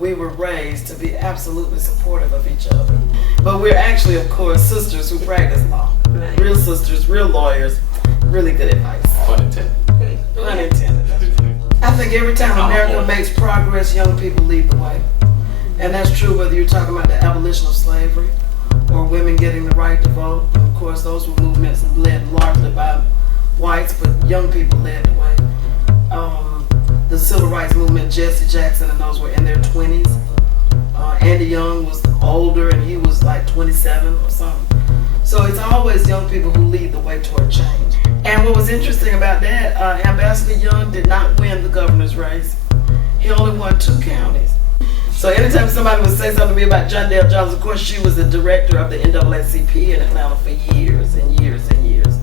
we were raised to be absolutely supportive of each other. But we're actually, of course, sisters who practice law. Right. Real sisters, real lawyers, really good advice. Unintended. Unintended. I think every time America makes progress, young people lead the way. And that's true whether you're talking about the abolition of slavery or women getting the right to vote. And of course, those were movements led largely by whites, but young people led the way. The civil rights movement, Jesse Jackson and those were in their 20s. Andy Young was older and he was like 27 or something. So it's always young people who lead the way toward change. And what was interesting about that, Ambassador Young did not win the governor's race. He only won 2 counties. So anytime somebody would say something to me about John Dale Jones, of course she was the director of the NAACP in Atlanta for years and years and years.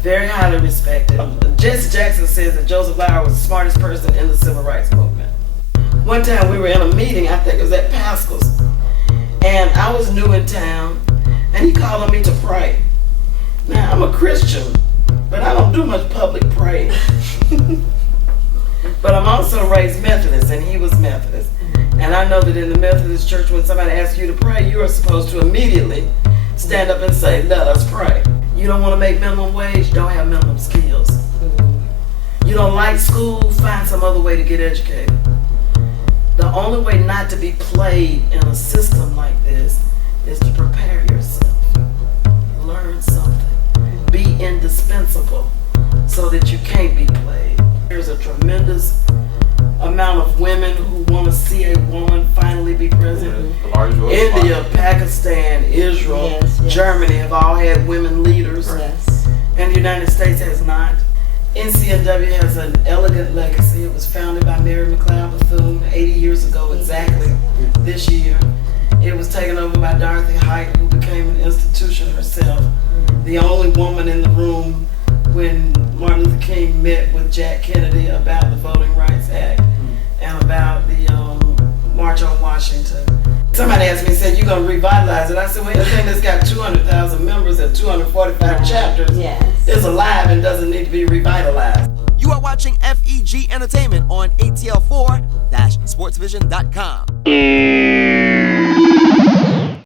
Very highly respected. Jesse Jackson says that Joseph Lower was the smartest person in the civil rights movement. One time we were in a meeting, I think it was at Pascal's, and I was new in town, and he called on me to pray. Now, I'm a Christian, but I don't do much public praying. But I'm also raised Methodist, and he was Methodist. And I know that in the Methodist church, when somebody asks you to pray, you are supposed to immediately stand up and say, let us pray. You don't want to make minimum wage, don't have minimum skills. You don't like school, find some other way to get educated. The only way not to be played in a system like this is to prepare yourself. Learn something. Be indispensable so that you can't be played. There's a tremendous amount of women who want to see a woman finally be president. India, Pakistan, Israel, Yes. Germany have all had women leaders. Yes. And the United States has not. NCNW has an elegant legacy. It was founded by Mary McLeod Bethune 80 years ago exactly this year. It was taken over by Dorothy Height, who became an institution herself. The only woman in the room when Martin Luther King met with Jack Kennedy about the Voting Rights Act and about the March on Washington. Somebody asked me, said, you're going to revitalize it. I said, well, the thing that's got 200,000 members and 245 chapters is alive and doesn't need to be revitalized. You are watching FEG Entertainment on ATL4-sportsvision.com.